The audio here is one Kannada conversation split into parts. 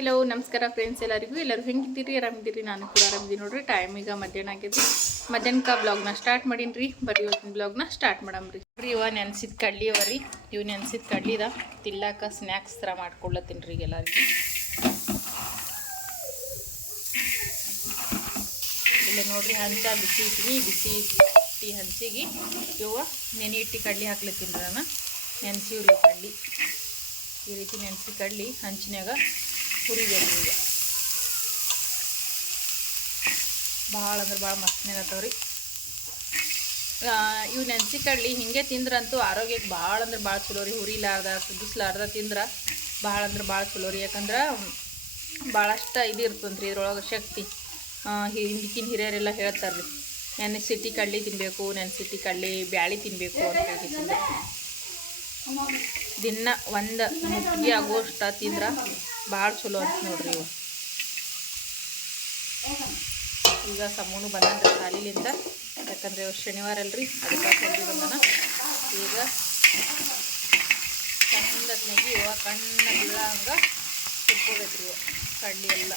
ಹೆಲೋ ನಮಸ್ಕಾರ ಫ್ರೆಂಡ್ಸ್ ಎಲ್ಲರಿಗೂ. ಎಲ್ಲರೂ ಹೆಂಗಿದ್ದೀರಿ? ಆರಾಮಿದ್ದೀರಿ? ನಾನು ಕೂಡ ಆರಾಮಿದ್ದೀನಿ. ನೋಡ್ರಿ ಟೈಮ್ ಈಗ ಮಧ್ಯಾಹ್ನ ಆಗಿದೆ. ಮಧ್ಯಾಹ್ನಕ್ಕೆ ಬ್ಲಾಗ್ನ ಸ್ಟಾರ್ಟ್ ಮಾಡೀನಿ ಬರೀ ಇವತ್ತಿನ ಬ್ಲಾಗ್ನ ಸ್ಟಾರ್ಟ್ ಮಾಡಮ್ರಿ. ರೀ ಇವ ನೆನ್ಸಿದ ಕಡ್ಲಿ ಅವ ರೀ. ಇವು ನೆನ್ಸಿದ ಕಡ್ಲಿದ ತಿಲ್ಲಾಕ ಸ್ನ್ಯಾಕ್ಸ್ ಥರ ಮಾಡ್ಕೊಳ್ಳತ್ತೀನಿ ರೀ ಎಲ್ಲರಿಗೂ. ಇಲ್ಲ ನೋಡ್ರಿ, ಹಂಚ, ಬಿಸಿ ಇಟ್ಟಿನಿ ಬಿಸಿ ಇಟ್ಟಿ ಹಂಚಿಗೆ ಇವ ನೆನೆ ಇಟ್ಟು ಕಡ್ಲಿ ಹಾಕ್ಲತ್ತೀನಿ ರೀ ನಾನು. ನೆನ್ಸಿವ್ರಿ ಕಡ್ಲಿ. ಈ ರೀತಿ ನೆನೆಸಿ ಕಡ್ಲಿ ಹಂಚಿನಾಗ ಹುರಿಬೇಕು ಈಗ ಭಾಳ ಅಂದ್ರೆ ಭಾಳ ಮಸ್ತ್ನಾಗತ್ತವ ರೀ ಇವು ನೆನೆಸಿ ಕಡ್ಲಿ ಹಿಂಗೆ ತಿಂದ್ರಂತೂ ಆರೋಗ್ಯಕ್ಕೆ ಭಾಳ ಅಂದ್ರೆ ಭಾಳ ಚಲೋ ರೀ. ಹುರಿಲಾರ್ದ ಕುದಿಸ್ಲಾರ್ದ ತಿಂದ್ರೆ ಭಾಳ ಅಂದ್ರೆ ಭಾಳ ಚಲೋ ರೀ. ಯಾಕಂದ್ರೆ ಭಾಳಷ್ಟು ಇದು ಇರ್ತಂತ್ರಿ ಇದ್ರೊಳಗೆ ಶಕ್ತಿ. ಹಿಂದಿಕಿನ ಹಿರಿಯರೆಲ್ಲ ಹೇಳ್ತಾರೆ ರೀ. ನೆನೆಸಿಟ್ಟಿ ಕಡ್ಲಿ ತಿನ್ನಬೇಕು ನೆನೆಸಿಟ್ಟಿ ಕಡ್ಲಿ ಬ್ಯಾಳಿ ತಿನ್ನಬೇಕು ಅಂತ ದಿನ ಒಂದು ಮುಟ್ಟಿಗೆ ಆಗುವಷ್ಟು ತಿಂದ್ರೆ ಭಾಳ ಚಲೋ ಅಂತ ನೋಡ್ರಿ ಇವು. ಈಗ ಸಮೂನು ಬಂದ ಶಾಲಿಲಿಂದ ಯಾಕಂದ್ರೆ ಇವ್ರು ಶನಿವಾರ ಅಲ್ರಿ, ಅದಕ್ಕೆ ಬಂದನ. ಈಗ ಚಂದತ್ನಾಗಿ ಇವ, ಕಣ್ಣ ಬೀಳಂಗ ಇಟ್ಕೋಬೇಕ್ರಿ ಇವು, ಕಡ್ಲಿ ಎಲ್ಲ.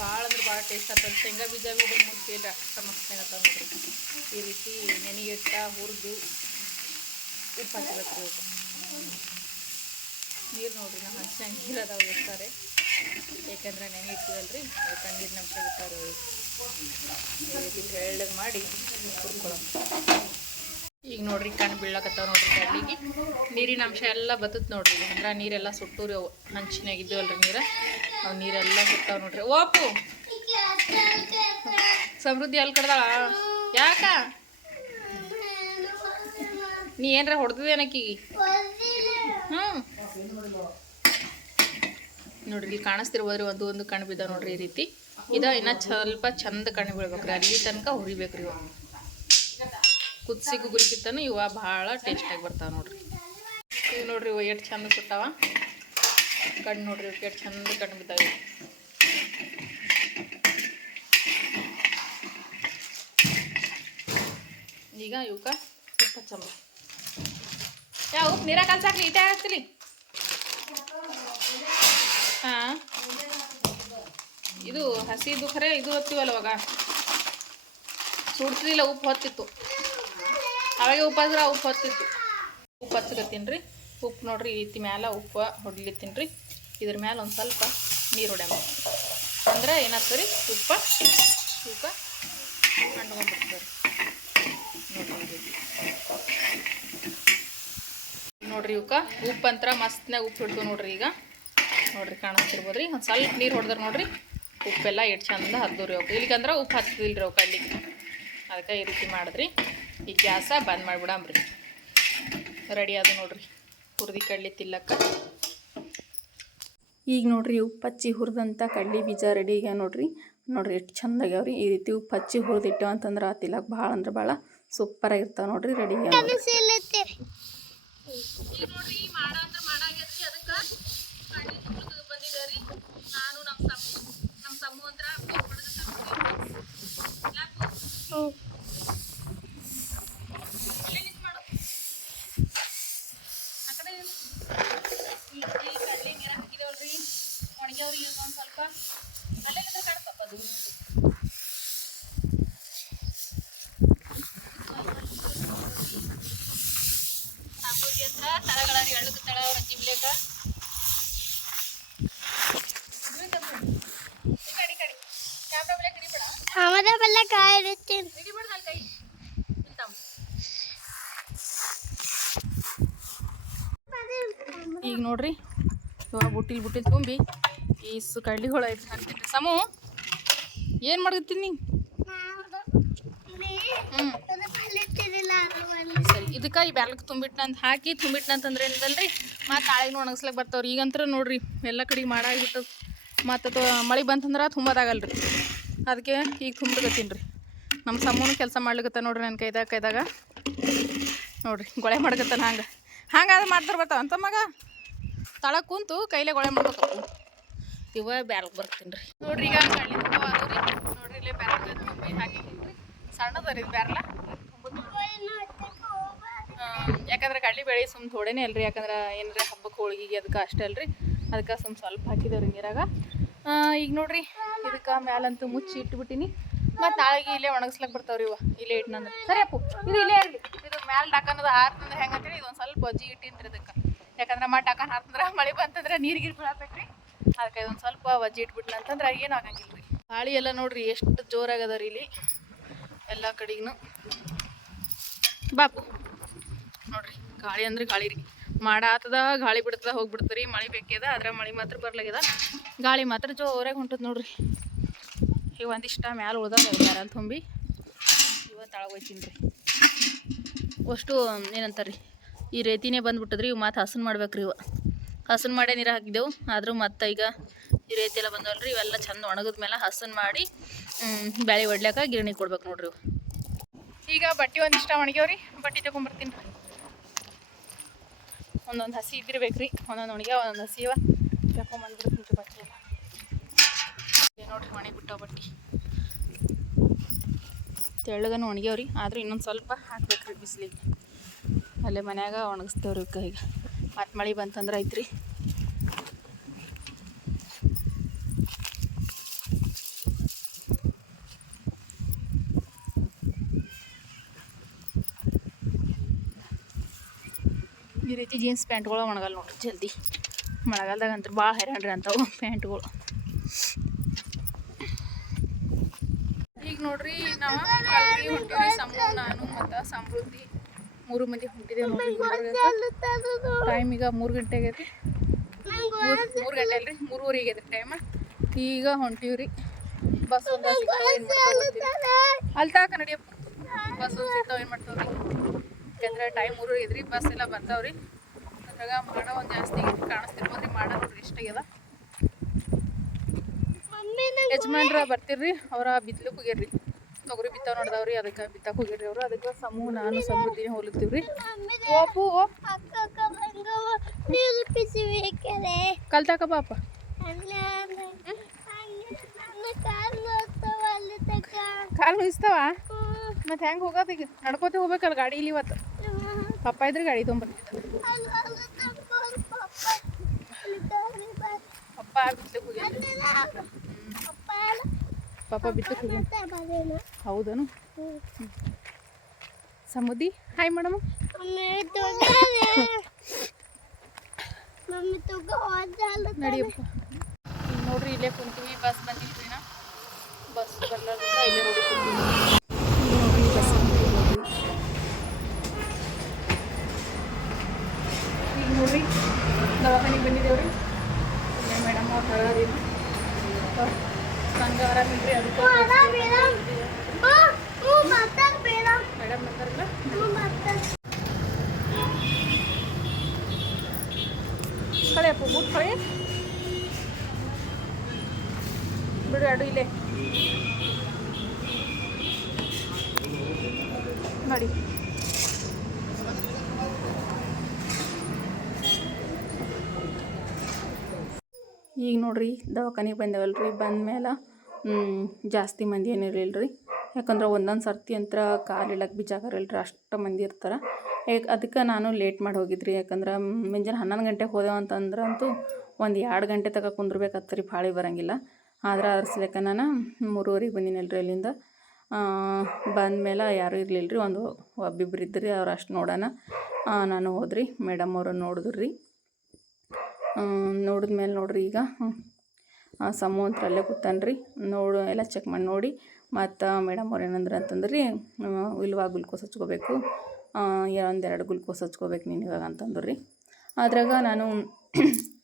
ಭಾಳ ಅಂದ್ರೆ ಭಾಳ ಟೇಸ್ಟ್ ಆಗ್ತದೆ. ಶೇಂಗಾ ಬೀಜ ಬೀಜ ಮುಟ್ಟಿಲ್ಲ ಅಷ್ಟು ಮಸ್ತ್ ಆಗತ್ತಾವ ನೋಡ್ರಿ. ಈ ರೀತಿ ನೆನೆಗಿಟ್ಟ ಹುರಿದು ಉಪ್ಪು ಹಚ್ಬೇಕು ರೀ ನೀರು ನೋಡ್ರಿ ನಮ್ಮ ಮನುಷ್ಯ ನೀರು ಅದಾವೆ ಇರ್ತಾರೆ. ಯಾಕಂದ್ರೆ ನೆನೆ ಇರ್ತೀವಲ್ರಿ ಅದಕ್ಕೆ ನೀರಿನ ಅಂಶ ಬಿಟ್ಟಾರೆ ಎಳ್ಳಗ್ ಮಾಡಿ ಕುಡ್ಕೊಳ್ಳೋ ಈಗ ನೋಡ್ರಿ ಕಣ್ಣು ಬೀಳಕತ್ತಾವ ನೋಡ್ರಿ ಕಡ್ಲಿಗೆ. ನೀರಿನ ಅಂಶ ಎಲ್ಲ ಬತ್ತತ್ ನೋಡ್ರಿ, ಅಂದ್ರೆ ನೀರೆಲ್ಲ ಸುಟ್ಟೂರಿ ಅವು. ಹಂಚಿನಾಗಿದ್ದು ಅಲ್ರಿ ನೀರು. ಅವು ನೀರೆಲ್ಲ ಸುಟ್ಟಾವ ನೋಡ್ರಿ. ಓಪು! ಸಮೃದ್ಧಿ ಅಲ್ಲಿ ಕಡ್ದ ಯಾಕ? ನೀ ಏನ್ರ ಹೊಡೆದೇನಕ್ಕಿಗೆ ಹ್ಞೂ ನೋಡ್ರಿ ಇಲ್ಲಿ ಕಾಣಿಸ್ತಿರ್ಬೋದ್ರಿ ಒಂದು ಒಂದು ಕಣ್ಣು ಬಿದ್ದಾವ ನೋಡ್ರಿ ಈ ರೀತಿ. ಇದ ಇನ್ನ ಸ್ವಲ್ಪ ಚಂದ ಕಣ್ಣು ಬೀಳ್ಬೇಕ್ರಿ. ಅಲ್ಲಿ ತನಕ ಹುರಿಬೇಕ್ರಿ ಕುದ್ಸಿ ಕುದಿಸಿ ಗುಗುರಿಕಿತ್ತನು ಇವ ಭಾಳ ಟೇಸ್ಟಾಗಿ ಬರ್ತಾವ ನೋಡ್ರಿ. ಇವು ನೋಡ್ರಿ ಇವ ಎಷ್ಟು ಚಂದ ಸುಟ್ಟಾವ. ಕಣ್ಣು ನೋಡ್ರಿ ಇವಕ್ಕೆ ಎಷ್ಟು ಚಂದ ಕಣ್ಣು ಬಿದ್ದಾವೆ ಈಗ ಇವಕ್ಕ ಉಪ್ಪು ಹಚ್ಚಮ್ಮ ಯಾವ ಉಪ್ಪು ನೀರಾಗ ಕಲ್ಸಾಕ್ರಿ ಇಟ್ಟೆ ಹಾಕ್ತಿಲಿ? ಹಾಂ ಇದು ಹಸಿದು ಖರೆ, ಇದು ಹೊತ್ತಿವಲ್ಲ ಅವಾಗ ಸುಡ್ತಿಲ್ಲ ಉಪ್ಪು ಹೊತ್ತಿತ್ತು. ಅವಾಗ ಉಪ್ಪು ಉಪ್ಪು ಹೊತ್ತಿತ್ತು. ಉಪ್ಪು ಹಚ್ಚಕತ್ತೀನಿ ರೀ ಉಪ್ಪು ನೋಡ್ರಿ, ಈ ರೀತಿ ಮ್ಯಾಲ ಉಪ್ಪು ಹೊಡ್ಲಿತ್ತೀನಿ ರೀ ಇದ್ರ ಮ್ಯಾಲ ಒಂದು ಸ್ವಲ್ಪ ನೀರು ಹೊಡ್ಯಾಮ ಅಂದ್ರೆ ಏನಾಗ್ತದೆ ರೀ ಉಪ್ಪು ಉಪ್ಪ ನೋಡಿ ನೋಡ್ರಿ ಇವಕ್ಕ ಉಪ್ಪು. ಅಂತರ ಮಸ್ತ್ನಾಗ ಉಪ್ಪು ಹಿಡ್ತು ನೋಡ್ರಿ ಈಗ. ನೋಡ್ರಿ ಕಾಣಿಸ್ತಿರ್ಬೋದು ರೀ ಒಂದು ಸ್ವಲ್ಪ ನೀರು ಹೊಡೆದ್ರೆ ನೋಡ್ರಿ. ಉಪ್ಪೆಲ್ಲ ಎಷ್ಟು ಚಂದ ಹರಿದು ರೀ ಅವಕ್ಕೆ ಇಲ್ಲಿಗಂದ್ರೆ ಉಪ್ಪು ಹತ್ತದಿಲ್ಲ ರೀ ಅವು ಕಡ್ಲಿಗೆ ಅದಕ್ಕೆ ಈ ರೀತಿ ಮಾಡಿದ್ರಿ. ಈ ಗ್ಯಾಸ ಬಂದ್ ಮಾಡಿಬಿಡಮ್ರಿ. ರೆಡಿ ಅದು ನೋಡ್ರಿ. ಹುರಿದಿ ಕಡ್ಲಿ ತಿಲ್ಲಕ್ಕ. ಈಗ ನೋಡ್ರಿ ಉಪ್ಪು ಹಚ್ಚಿ ಹುರಿದಂಥ ಕಡ್ಲಿ ಬೀಜ ರೆಡಿ ಈಗ ನೋಡ್ರಿ. ನೋಡ್ರಿ ಎಷ್ಟು ಚಂದ ಆಗ್ಯಾವ್ರಿ ಈ ರೀತಿ ಉಪ್ಪು ಹಚ್ಚಿ ಹುರಿದಿಟ್ಟೆವು ಅಂತಂದ್ರೆ ಆ ತಿಲ್ಲಕ್ಕೆ ಭಾಳ ಅಂದ್ರೆ ಭಾಳ ಸೂಪರ್ ಆಗಿರ್ತಾವೆ ನೋಡ್ರಿ ರೆಡಿ ಆಗ್ಯಾವ ಈಗ ನೋಡ್ರಿ ಮಾಡ ಅಂದ್ರೆ ಮಾಡಾಗ್ಯದ್ರಿ ಅದಕ್ಕೆ ಕಡ್ಲಿ ತುರ್ದು ಬಂದಿದ್ದಾರೆ ನಾನು ನಮ್ಮ ಸಮ್ಮ ನಮ್ಮ ಸಮ್ಮು ಅಂದ್ರ ಕಡ್ಲಿ ನೀರ ಹಾಕಿದೇವಲ್ರಿ ಒಣಗ್ಯಾವ್ರಿ ಈಗ ಒಂದು ಸ್ವಲ್ಪ ಅಲ್ಲೇ ಕಾಣ್ತಪ್ಪ ಅದು ಸಾಂಬೂರಿ ಹತ್ರ ತಳಗಳ ಎಳ್ಳದ ತಳ ಜಿಮ್ಲೆಗ ಕಡಿ ಕಡಿ ಕ್ಯಾಮ್ರಾ ಮೇಲೆ ಕಡಿಬೇಡ ಆಮೇಲೆ ಬೆಲ್ಲ ಕಾಯಿ ಇರುತ್ತೀನಿ ಕಡಿಬೇಡ ಅಲ್ಲಿ ಕೈ ಇಂತಾವ್. ಈಗ ನೋಡ್ರಿ ಇವಾಗ ಬುಟ್ಟಿಲ್ ಬುಟ್ಟಿಲ್ ತುಂಬಿ ಈಸು ಹುಳ ಐತೆ ಹಾಕ್ತಿದ್ರಿ ಸಮು, ಏನು ಮಾಡ್ತೀನಿ ಸರಿ, ಇದಕ್ಕೆ ಈ ಬ್ಯಾರ್ಲಕ್ಕೆ ತುಂಬಿಟ್ನ ಅಂತ ಹಾಕಿ ತುಂಬಿಟ್ನಂತಂದ್ರೆ ಏನದಲ್ರಿ? ಮತ್ತು ನಾಳೆಗೆ ಒಣಗಿಸ್ಲಕ್ಕೆ ಬರ್ತಾವ್ರಿ. ಈಗಂತ್ರ ನೋಡ್ರಿ, ಎಲ್ಲ ಕಡೆಗೆ ಮಾಡಾಗ್ಬಿಟ್ಟದ. ಮತ್ತು ಮಳೆ ಬಂತಂದ್ರೆ ತುಂಬೋದಾಗಲ್ರಿ. ಅದಕ್ಕೆ ಈಗ ತುಂಬಿಡ್ಕತ್ತೀನಿ ರೀ. ನಮ್ಮ ಸಮೂನು ಕೆಲಸ ಮಾಡ್ಲಿಕತ್ತ ನೋಡ್ರಿ ನನ್ನ ಕೈದಾಗ ಕೈದಾಗ. ನೋಡ್ರಿ, ಗೊಳೆ ಮಾಡ್ಕತ್ತಾನ ಹಂಗೆ. ಹಂಗೆ ಅದು ಮಾಡ್ತಾರೆ ಬರ್ತಾವ ಅಂತ ಮಗ? ತಳ ಕುಂತು ಕೈಲೇ ಗೊಳೆ ಮಾಡ್ಬೇಕು. ಇವ ಬ್ಯಾರ ಬರ್ತೀನಿ ರೀ. ನೋಡ್ರಿ ಈಗ ಕಳ್ಳಿ ತುಂಬ ಅದು ರೀ. ನೋಡ್ರಿ ಇಲ್ಲೇ ಬ್ಯಾರಲ್ ತುಂಬಿ ಹಾಕಿದ್ದೀನಿ ಸಣ್ಣದ ರೀ ಬ್ಯಾರಲ ಯಾಕಂದ್ರೆ ಕಡ್ಲಿ ಬೇಳಿ ಸುಮ್ ಥೋಡೇನೆ ಅಲ್ರಿ. ಯಾಕಂದ್ರೆ ಏನ್ರಿ ಹಬ್ಬಕ್ಕೆ ಹೋಳಿಗೆ ಅದಕ್ಕೆ ಅಷ್ಟೇ ಅಲ್ರಿ. ಅದಕ್ಕೆ ಸುಮ್ ಸ್ವಲ್ಪ ಹಾಕಿದೇವ್ರಿ ನೀರಾಗ. ಈಗ ನೋಡ್ರಿ ಇದಕ್ಕೆ ಮ್ಯಾಲಂತೂ ಮುಚ್ಚಿ ಇಟ್ಬಿಟ್ಟಿನಿ. ಮತ್ತು ನಾಳೆಗೆ ಇಲ್ಲೇ ಒಣಗಿಸ್ಲಕ್ಕೆ ಬರ್ತಾವ್ರಿ ಇವ. ಇಲ್ಲೇ ಇಟ್ನಂದ್ರೆ ಸರಿ ಅಪ್ಪು, ಇದು ಇಲ್ಲೇ ಇರಲಿ. ಇದು ಮ್ಯಾಲ ಡಾಕನ್ನೋದು ಆರ್ತಂದ್ರೆ ಹೆಂಗಂತೇಳಿ ಇದೊಂದು ಸ್ವಲ್ಪ ಅಜ್ಜಿ ಇಟ್ಟಿನ್ರಿ ಇದಕ್ಕೆ. ಯಾಕಂದ್ರೆ ಮಟ್ಟ ಡಾಕನ್ ಹಾರ್ತಂದ್ರೆ ಮಳೆ ಬಂತಂದ್ರೆ ನೀರು ಗೀರು ಬೀಳಬೇಕ್ರಿ ಅದಕ್ಕೆ ಇದೊಂದು ಸ್ವಲ್ಪ ವಜ್ಜಿ ಇಟ್ಬಿಟ್ಲ ಅಂತಂದ್ರೆ ಏನು ಆಗಂಗಿಲ್ಲ ರೀ ಗಾಳಿ ಎಲ್ಲ ನೋಡ್ರಿ ಎಷ್ಟು ಜೋರಾಗದ ರೀ ಇಲ್ಲಿ. ಎಲ್ಲ ಕಡೆಗೂ ಬಾಪು. ನೋಡ್ರಿ, ಗಾಳಿ ಅಂದ್ರೆ ಗಾಳಿ ರೀ. ಮಾಡ ಆತದ, ಗಾಳಿ ಬಿಡ್ತದ, ಹೋಗ್ಬಿಡ್ತರಿ. ರೀ ಮಳೆ ಬೇಕಿದೆ ಆದ್ರೆ ಮಳೆ ಮಾತ್ರ ಬರ್ಲಾಗ್ಯದ. ಗಾಳಿ ಮಾತ್ರ ಜೋರಾಗಿ ಹೊಂಟದ ನೋಡ್ರಿ. ಈಗ ಒಂದಿಷ್ಟ ಮ್ಯಾಲ ಉಳ್ದಾಗ ಯಾರಲ್ಲಿ ತುಂಬಿ. ಇವ ಒಳಗೋಯ್ತೀನಿ ರೀ. ಅಷ್ಟು ಏನಂತಾರೆ ಈ ರೇತಿನೇ ಬಂದ್ಬಿಟ್ಟದ್ರಿ, ಇವು ಮತ್ತೆ ಹಸನ್ ಮಾಡ್ಬೇಕ್ರಿ ಇವು. ಹಸನ್ ಮಾಡೇ ನೀರು ಹಾಕಿದ್ದೆವು, ಆದರೂ ಮತ್ತೆ ಈಗ ಈ ರೇತಿ ಎಲ್ಲ ಬಂದವಲ್ರಿ, ಇವೆಲ್ಲ ಚಂದ ಒಣಗಿದ ಮೇಲೆ ಹಸನ್ ಮಾಡಿ ಬ್ಯಾಳಿ ಒಡ್ಲಾಕ ಗಿರಣಿ ಕೊಡ್ಬೇಕು ನೋಡ್ರಿ ಇವು. ಈಗ ಬಟ್ಟೆ ಒಂದಿಷ್ಟ ಒಣಗ್ಯಾವ್ರಿ, ಬಟ್ಟೆ ತಗೊಂಬರ್ತೀನಿ. ಒಂದೊಂದು ಹಸಿ ಇದ್ದಿರ್ಬೇಕ್ರಿ, ಒಂದೊಂದು ಒಣಗ್ಯಾವ, ಒಂದೊಂದು ಹಸಿ ಇವ. ತಗೊಂಬಂದ್ಬಿಡ್ತೀನಿ ಬಟ್ಟೆ ಎಲ್ಲ. ನೋಡ್ರಿ ಒಣಗಿ ಬಿಟ್ಟ ಬಟ್ಟೆ. ತೆಳ್ಳಗನು ಒಣಗ್ಯಾವ್ರಿ, ಆದ್ರೂ ಇನ್ನೊಂದು ಸ್ವಲ್ಪ ಹಾಕ್ಬೇಕ್ರಿ ಬಿಸಿಲಿಗೆ. ಅಲ್ಲೇ ಮನ್ಯಾಗ ಒಣಗಿಸ್ತೇವ್ರಿ ಈಗ ಮತ್ತು ಮಳೆ ಬಂತಂದ್ರೆ ಐತ್ರಿ. ಈ ರೀತಿ ಜೀನ್ಸ್ ಪ್ಯಾಂಟ್ಗಳು ಒಣಗಲ್ಲ ನೋಡ್ರಿ ಜಲ್ದಿ. ಮಳೆಗಾಲದಾಗ ಅಂತ ಭಾಳ ಹೈರಾಣ್ರಿ ಅಂಥವು ಪ್ಯಾಂಟ್ಗಳು. ಈಗ ನೋಡ್ರಿ ನಾವು ನಾನು ಮತ್ತು ಸಮೃದ್ಧಿ. ಮೂರು ಮಂದಿ ಹೊಂಟಿದೆ ಟೈಮ್ ಈಗ ಮೂರು ಗಂಟೆ ಆಗೈತಿ ಮೂರು ಗಂಟೆ ಅಲ್ರಿ? ಮೂರುವರೆ ಆಗೈತಿ ಟೈಮ್ ಈಗ ಹೊಂಟಿವ್ರಿ ಬಸ್ ಒಂದು ಅಲ್ಲಿ ತಾಕ ನಡಿಯಪ್ಪ ಬಸ್ ಒಂದು ಸಿಗ್ತಾವ ಏನು ಮಾಡ್ತಾವ್ರಿ ಯಾಕಂದ್ರೆ ಟೈಮ್ ಮೂರು ಇದ್ರಿ ಬಸ್ ಎಲ್ಲ ಬರ್ತಾವ್ರಿ ಅದ್ರಾಗ ಮಾಡ ಒಂದು ಜಾಸ್ತಿ ಕಾಣಿಸ್ತಿರ್ಬೋದ್ರಿ ಮಾಡ ನೋಡ್ರಿ ಇಷ್ಟ ಆಗ್ಯದ. ಯಜಮಾನ್ರ ಬರ್ತಿರ್ರಿ ಅವ್ರ ಬಿದ್ಲಕ್ಕೆ ಹೋಗ್ಯಾರ್ರಿ ತೊಗರಿ ಬಿತ್ತಾವ ನೋಡ್ದಾವ್ರಿ ಅದಕ್ಕೆ ಬಿತ್ತಕ್ಕೆ ಹೋಗಿರಿ ಅವ್ರು. ಅದಕ್ಕೆ ಸಮೂಹ ನಾನು ಸಮೃದ್ಧಿನೇ ಹೋಲುತ್ತೀವ್ರಿ. ಓಪು ಓ. ಅಕ್ಕ ಅಕ್ಕ ಬಂಗವ ನೀರು ಬಿಸಿ ಬೇಕರೆ ಕಲ್ತಾಕ ಪಾಪ ಕಾಲು ಮುಗಿಸ್ತಾವ? ಮತ್ತೆ ಹೆಂಗೆ ಹೋಗೋದೀಗ ನಡ್ಕೋತ ಹೋಗ್ಬೇಕಲ್ಲ ಗಾಡಿ ಇಲ್ಲಿ ಇವತ್ತು. ಪಪ್ಪ ಇದ್ರೆ ಗಾಡಿ ತಪ್ಪು ಪಪ್ಪ ಬಿತ್ತಕ್ಕೆ ಹೋಗ್ಯಾನ ಮತ್ತೆ ಬಿತ್ತು ಹೌದನು? ಸಮುದಿ ಹಾಯ್ ಮೇಡಮ್ ನಡಿಯಪ್ಪ. ನೋಡ್ರಿ ಇಲ್ಲೇ ಕುಂತೀವಿ ಬಸ್ ಬಂದಿತ್ತು ಬಸ್ ಬರ್ಲಾರ್ದಿಂದ ಇಲ್ಲೇ ನೋಡಿ ನೋಡ್ರಿ ಬಸ್ ಈಗ ನೋಡ್ರಿ ದವಾಖಾನಿಗೆ ಬಂದಿದ್ದೇವ್ರಿ ಇಲ್ಲೇ ಮೇಡಮ್ ಅವ್ರು ಹೊರಗದಿನ ಸಂಘ ಆರಾಮಿಲ್ರಿ ಅದಕ್ಕೆ ಬೇಡ ಹ್ಞೂ ಹ್ಞೂ ಮಾತಾಡ್ ಬೇಡ ಮೇಡಮ್ ಬರ್ತಾರಲ್ಲ ಹ್ಞೂ ಮಾತಾಡ್ ಕಳೆಯಪ್ಪ ಬೂಟ್ ಕಳೆ ಬಿಡು ಅಡು ಇಲ್ಲೇ ನೋಡಿ ಈಗ ನೋಡ್ರಿ ಬಂದೆವಲ್ಲ ರೀ ಬಂದ್ಮೇಲೆ ಜಾಸ್ತಿ ಮಂದಿ ಏನಿರಲಿಲ್ಲ ರೀ ಯಾಕಂದ್ರೆ ಒಂದೊಂದು ಸರ್ತಿ ಅಂತ ಕಾಲು ಇಳಕ್ಕೆ ಬಿ ಜಾಗ ಇರಲ್ರಿ, ಅಷ್ಟು ಮಂದಿ ಇರ್ತಾರೆ. ಯಾಕೆ, ಅದಕ್ಕೆ ನಾನು ಲೇಟ್ ಮಾಡಿ ಹೋಗಿದ್ರಿ. ಯಾಕಂದ್ರೆ ಮುಂಜಾನೆ ಹನ್ನೊಂದು ಗಂಟೆಗೆ ಹೋದೆವು ಅಂತಂದ್ರೆ ಅಂತೂ ಒಂದು ಎರಡು ಗಂಟೆ ತಗ ಕುಂದ್ರಬೇಕಾಗ್ತದೆ ರೀ ಭಾಳ ಬರೋಂಗಿಲ್ಲ. ಆದ್ರೆ ಅದ್ರ ನಾನು ಮೂರುವರೆಗೆ ಬಂದಿನಲ್ರಿ ಅಲ್ಲಿಂದ. ಬಂದಮೇಲೆ ಯಾರೂ ಇರಲಿಲ್ಲ ರೀ ಒಂದು ಒಬ್ಬಿಬ್ರು ಇದ್ರಿ, ಅವ್ರು ಅಷ್ಟು ನೋಡೋಣ. ನಾನು ಹೋದ್ರಿ, ಮೇಡಮ್ ಅವರು ನೋಡಿದ್ರಿ. ರೀ ನೋಡಿದ್ಮೇಲೆ ನೋಡ್ರಿ ಈಗ. ಸಮೂ ಅಲ್ಲೇ ಕೂತಾನ್ರಿ ನೋಡು, ಎಲ್ಲ ಚೆಕ್ ಮಾಡಿ, ನೋಡಿ. ಮತ್ತು ಮೇಡಮ್ ಅವ್ರು ಏನಂದ್ರೆ ಅಂತಂದ್ರಿ ಇಲ್ವಾ ಗ್ಲುಕೋಸ್ ಹಚ್ಕೋಬೇಕು? ಒಂದೆರಡು ಗ್ಲುಕೋಸ್ ಹಚ್ಕೋಬೇಕು ನೀನು ಇವಾಗ ಅಂತಂದ್ರು ರೀ. ಅದ್ರಾಗ ನಾನು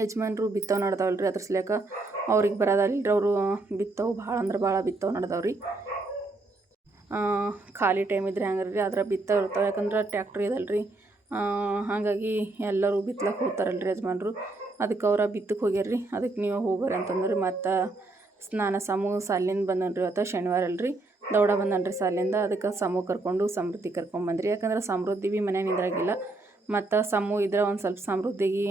ಯಜಮಾನ್ರು ಬಿತ್ತವು ನಡ್ದಾವಲ್ರಿ ಅದ್ರ ಸಲೇಕ ಅವ್ರಿಗೆ ಬರೋದಲ್ರಿ ಅವರು ಬಿತ್ತವು ಭಾಳ ಅಂದ್ರೆ ಭಾಳ ಬಿತ್ತವು ರೀ. ಖಾಲಿ ಟೈಮ್ ಇದ್ರೆ ಹೆಂಗೆ ರೀ ಅದ್ರ ಬಿತ್ತವು ಇರ್ತಾವೆ, ಯಾಕಂದ್ರೆ ಟ್ಯಾಕ್ಟ್ರಿ ಇದಲ್ರಿ. ಹಾಗಾಗಿ ಎಲ್ಲರೂ ಬಿತ್ತಲಕ್ಕೆ ಹೋಗ್ತಾರಲ್ರಿ ಯಜಮಾನ್ರು. ಅದಕ್ಕೆ ಅವ್ರ ಬಿತ್ತಕ್ಕೆ ಹೋಗ್ಯಾರ್ರಿ. ಅದಕ್ಕೆ ನೀವು ಹೋಗ್ಬರ್ರಿ ಅಂತಂದ್ರೆ. ಮತ್ತು ಸ್ನಾನ ಸಮೂ ಸಾಲಿಂದ ಬಂದನ್ರಿ ಇವತ್ತು ಶನಿವಾರ ಅಲ್ರಿ. ದೌಡ ಬಂದನ್ರಿ ಸಾಲಿಂದ. ಅದಕ್ಕೆ ಸಮೂ ಕರ್ಕೊಂಡು ಸಮೃದ್ಧಿ ಕರ್ಕೊಂಬಂದ್ರಿ ಯಾಕಂದ್ರೆ ಸಮೃದ್ಧಿ ಭೀ ಮನ್ಯಾಗ ನಿಂದ್ರಾಗಿಲ್ಲ. ಮತ್ತು ಸಮೂ ಇದ್ರೆ ಒಂದು ಸ್ವಲ್ಪ ಸಮೃದ್ಧಿಗೆ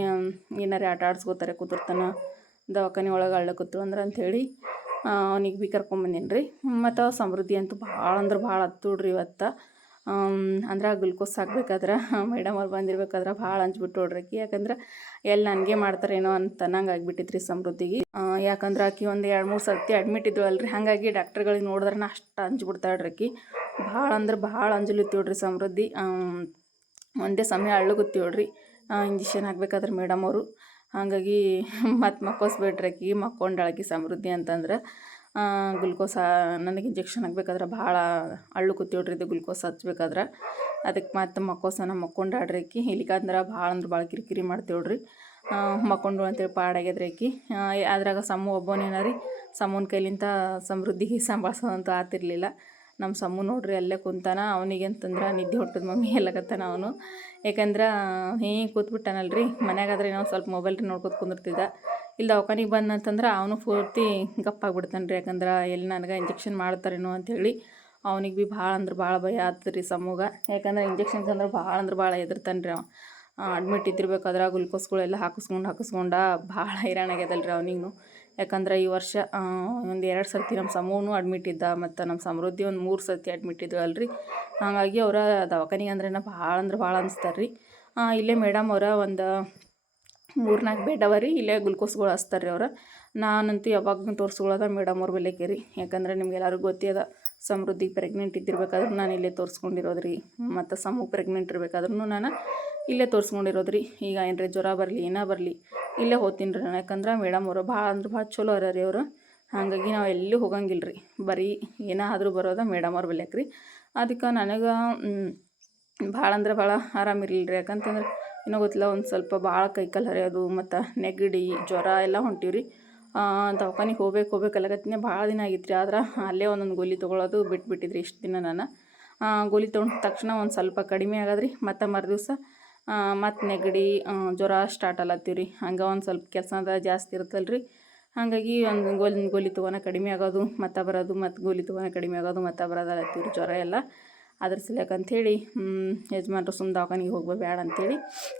ಏನಾರೇ ಆಟ ಆಡ್ಸ್ಕೋತಾರೆ ಕೂತಿರ್ತಾನೆ ದವಾಖಾನೆ ಒಳಗೆ ಅಳ್ಳಕತ್ತು ಅಂದ್ರೆ ಅಂಥೇಳಿ ಅವನಿಗೆ ಭೀ ಕರ್ಕೊಂಬಂದೀನಿ ರೀ ಮತ್ತು ಸಮೃದ್ಧಿ ಅಂತೂ ಭಾಳ ಅಂದ್ರೆ ಭಾಳ ಹತ್ತುಡ್ರಿ ಇವತ್ತು. ಅಂದ್ರೆ ಗ್ಲುಕೋಸ್ ಹಾಕ್ಬೇಕಾದ್ರೆ ಮೇಡಮ್ ಅವ್ರು ಬಂದಿರ್ಬೇಕಾದ್ರೆ ಭಾಳ ಅಂಜ್ಬಿಟ್ಟು ನೋಡ್ರಿ ಯಾಕಂದ್ರೆ ಎಲ್ಲಿ ನನಗೆ ಮಾಡ್ತಾರೇನೋ ಅಂತ ನಂಗೆ ಆಗಿಬಿಟ್ಟಿತ್ತು ರೀ ಸಮೃದ್ಧಿಗೆ ಯಾಕಂದ್ರೆ ಆಕಿ ಒಂದು ಎರಡು ಮೂರು ಸರ್ತಿ ಅಡ್ಮಿಟ್ ಇದ್ಳು ಅಲ್ರಿ. ಹಾಗಾಗಿ ಡಾಕ್ಟ್ರ್ಗಳಿಗೆ ನೋಡಿದ್ರೆ ಅಷ್ಟು ಹಂಚ್ಬಿಡ್ತಾಳ್ರಿ ಆಕಿ. ಭಾಳ ಅಂದ್ರೆ ಭಾಳ ಅಂಜಲಿತ್ತೀವ್ರಿ ಸಮೃದ್ಧಿ. ಒಂದೇ ಸಮಯ ಅಳ್ಳುಗುತ್ತೀವ್ರಿ ಇಂಜೆಕ್ಷನ್ ಹಾಕ್ಬೇಕಾದ್ರೆ ಮೇಡಮ್ ಅವರು. ಹಾಗಾಗಿ ಮತ್ತೆ ಮಕ್ಕೋಸ್ಬೇಡ್ರಿ ಆಕಿ. ಮಕ್ಕೊಂಡಾಳಕಿ ಸಮೃದ್ಧಿ ಅಂತಂದ್ರೆ. ಗ್ಲುಕೋಸ್ ನನಗೆ ಇಂಜೆಕ್ಷನ್ ಹಾಕ್ಬೇಕಾದ್ರೆ ಭಾಳ ಅಳ್ಳು ಕೂತೀವ್ರಿ ಇದು ಗ್ಲುಕೋಸ್ ಹಚ್ಬೇಕಾದ್ರೆ. ಅದಕ್ಕೆ ಮತ್ತೆ ಮಕ್ಕೋಸನ ಮಕ್ಕೊಂಡಾಡ್ರಿ ಆಕಿ ಇಲ್ಲಿಕಂದ್ರೆ ಭಾಳ ಅಂದ್ರೆ ಭಾಳ ಕಿರಿಕಿರಿ ಮಾಡ್ತೇವ್ರಿ ಮಕ್ಕೊಂಡು ಅಂತೇಳಿ ಪಾಡಾಗ್ಯದ್ರಿ ಆಕಿ ಆ, ಅದ್ರಾಗ ಸಮ್ಮು ಒಬ್ಬನೇನ ರೀ ಸಮ್ಮನ ಕೈಲಿಂದ ಸಮೃದ್ಧಿಗೆ ಸಂಭಾಳ್ಸೋದಂತೂ ಆತಿರಲಿಲ್ಲ. ನಮ್ಮ ಸಮ್ಮು ನೋಡ್ರಿ ಅಲ್ಲೇ ಕುಂತಾನ. ಅವನಿಗೆ ಅಂತಂದ್ರೆ ನಿದ್ದೆ ಹೊಟ್ಟದ ಮಮ್ಮಿ ಎಲ್ಲಕತ್ತಾನ ಅವನು. ಯಾಕಂದ್ರೆ ಹಿಂಗೆ ಕೂತ್ಬಿಟ್ಟಾನಲ್ರಿ. ಮನೆಯಾಗಾದ್ರೆ ಏನೋ ಸ್ವಲ್ಪ ಮೊಬೈಲ್ ನೋಡ್ಕೊತ ಕುಂದಿರ್ತಿದ್ದ. ಇಲ್ಲಿ ದವಾಖಾನಿಗೆ ಬಂದಂತಂದ್ರೆ ಅವನು ಪೂರ್ತಿ ಗಪ್ಪಾಗ್ಬಿಡ್ತಾನೆ ರೀ ಯಾಕಂದ್ರೆ ಎಲ್ಲಿ ನನಗೆ ಇಂಜೆಕ್ಷನ್ ಮಾಡ್ತಾರೇನೋ ಅಂಥೇಳಿ ಅವ್ನಿಗೆ ಭೀ ಭಾಳ ಅಂದ್ರೆ ಭಾಳ ಭಯ ಆಗ್ತದೆ ರೀ ಸಮೂಗ. ಯಾಕಂದ್ರೆ ಇಂಜೆಕ್ಷನ್ಸ್ ಅಂದ್ರೆ ಭಾಳ ಅಂದ್ರೆ ಭಾಳ ಹೆದರ್ತಾನೆ ರೀ ಅವ ಅಡ್ಮಿಟ್ ಇದ್ದಿರ್ಬೇಕಾದ್ರೆ ಗ್ಲುಕೋಸ್ಗಳೆಲ್ಲ ಹಾಕಿಸ್ಕೊಂಡು ಹಾಕಿಸ್ಕೊಂಡ ಭಾಳ ಹೈರಾಣ ಆಗ್ಯದಲ್ರಿ ಅವನಿಗೂ ಯಾಕಂದ್ರೆ ಈ ವರ್ಷ ಒಂದು ಎರಡು ಸರ್ತಿ ನಮ್ಮ ಸಮೂಹನು ಅಡ್ಮಿಟ್ ಇದ್ದ ಮತ್ತು ನಮ್ಮ ಸಮೃದ್ಧಿ ಒಂದು ಮೂರು ಸರ್ತಿ ಅಡ್ಮಿಟ್ ಇದ್ವು ಅಲ್ರಿ ಹಾಗಾಗಿ ಅವರ ದವಾಖಾನಿಗೆ ಅಂದ್ರೆ ಭಾಳ ಅಂದ್ರೆ ಭಾಳ ಅನಿಸ್ತಾರೆ ರೀ ಇಲ್ಲೇ ಮೇಡಮ್ ಅವರ ಒಂದು ಮೂರ್ನಾಲ್ಕು ಬೆಡ್ ಅವ ರೀ, ಇಲ್ಲೇ ಗ್ಲುಕೋಸ್ಗಳು ಹಚ್ತಾರೆ ರೀ ಅವ್ರು. ನಾನಂತೂ ಯಾವಾಗ ತೋರಿಸ್ಕೊಳ್ಳೋದ ಮೇಡಮ್ ಅವ್ರ ಬೆಲೆಕೆ ರೀ. ಯಾಕಂದ್ರೆ ನಿಮ್ಗೆಲ್ಲರಿಗೂ ಗೊತ್ತೇ ಅದ, ಸಮೃದ್ಧಿ ಪ್ರೆಗ್ನೆಂಟ್ ಇದ್ದಿರ್ಬೇಕಾದ್ರೂ ನಾನು ಇಲ್ಲೇ ತೋರಿಸ್ಕೊಂಡಿರೋದು ರೀ. ಮತ್ತು ಸಮೂಹ ಪ್ರೆಗ್ನೆಂಟ್ ಇರಬೇಕಾದ್ರೂ ನಾನು ಇಲ್ಲೇ ತೋರಿಸ್ಕೊಂಡಿರೋದು ರೀ. ಈಗ ಏನ್ರಿ, ಜ್ವರ ಬರಲಿ, ಏನೋ ಬರಲಿ, ಇಲ್ಲೇ ಹೋತೀನಿ ರೀ ನಾನು. ಯಾಕಂದ್ರೆ ಮೇಡಮ್ ಅವರು ಭಾಳ ಅಂದ್ರೆ ಭಾಳ ಚಲೋ ಅರ ರೀ ಅವರು. ಹಾಗಾಗಿ ನಾವು ಎಲ್ಲೂ ಹೋಗಂಗಿಲ್ಲ ರೀ. ಬರೀ ಏನಾದರೂ ಬರೋದ ಮೇಡಮ್ ಅವ್ರ ಬೆಲೆಕ್ ರೀ. ಅದಕ್ಕೆ ನನಗೆ ಭಾಳ ಅಂದ್ರೆ ಭಾಳ ಆರಾಮಿರಲಿಲ್ಲ ರೀ ಯಾಕಂತಂದ್ರೆ ಏನೋ ಗೊತ್ತಿಲ್ಲ, ಒಂದು ಸ್ವಲ್ಪ ಭಾಳ ಕೈಕಾಲು ಹರಿಯೋದು, ಮತ್ತು ನೆಗಡಿ, ಜ್ವರ ಎಲ್ಲ ಹೊಂಟೀವಿ ರೀ ದವಾಖಾನಿಗೆ ಹೋಗ್ಬೇಕು ಹೋಗ್ಬೇಕು ಅಲ್ಲಕತ್ತಿನೇ ಭಾಳ ದಿನ ಆಗಿತ್ತು ರೀ ಆದ್ರೆ ಅಲ್ಲೇ ಒಂದೊಂದು ಗೋಲಿ ತೊಗೊಳೋದು ಬಿಟ್ಬಿಟ್ಟಿದ್ರಿ ಇಷ್ಟು ದಿನ ನಾನು. ಗೋಲಿ ತೊಗೊಂಡ ತಕ್ಷಣ ಒಂದು ಸ್ವಲ್ಪ ಕಡಿಮೆ ಆಗದ್ರಿ, ಮತ್ತು ಮರುದಿವ್ಸ ಮತ್ತು ನೆಗಡಿ ಜ್ವರ ಸ್ಟಾರ್ಟ್ ಅಲ್ಲತ್ತೀವಿ ರೀ ಹಂಗೆ ಒಂದು ಸ್ವಲ್ಪ ಕೆಲಸದ ಜಾಸ್ತಿ ಇರುತ್ತಲ್ಲ ರೀ ಹಾಗಾಗಿ ಒಂದು ಗೋಲಿ ಗೋಲಿ ತೊಗೊನ ಕಡಿಮೆ ಆಗೋದು, ಮತ್ತೆ ಬರೋದು, ಮತ್ತು ಗೋಲಿ ತೊಗೊನ ಕಡಿಮೆ ಆಗೋದು, ಮತ್ತೆ ಬರೋದಲ್ಲತ್ತೀವಿ ರೀ ಜ್ವರ ಎಲ್ಲ. ಅದ್ರ ಸಲಕ ಅಂಥೇಳಿ ಯಜಮಾನ್ರು ಸುಮ್ಮನೆ ದವಾಖಾನಿಗೆ ಹೋಗ್ಬೋದು ಬೇಡ ಅಂಥೇಳಿ